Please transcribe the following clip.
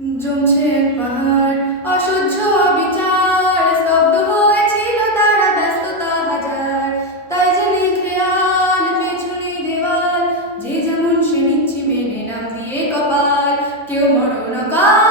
জমছে এক পাহাড় অসহ্য অবিচার, স্তব্ধ হয়েছিল তারা ব্যস্ততা হাজার। তাই যে লিখে আন পেছনে দেওয়াল, যে যেমন সে নিচ্ছি মেনে নাম দিয়ে কপাল। কেউ মরণকাল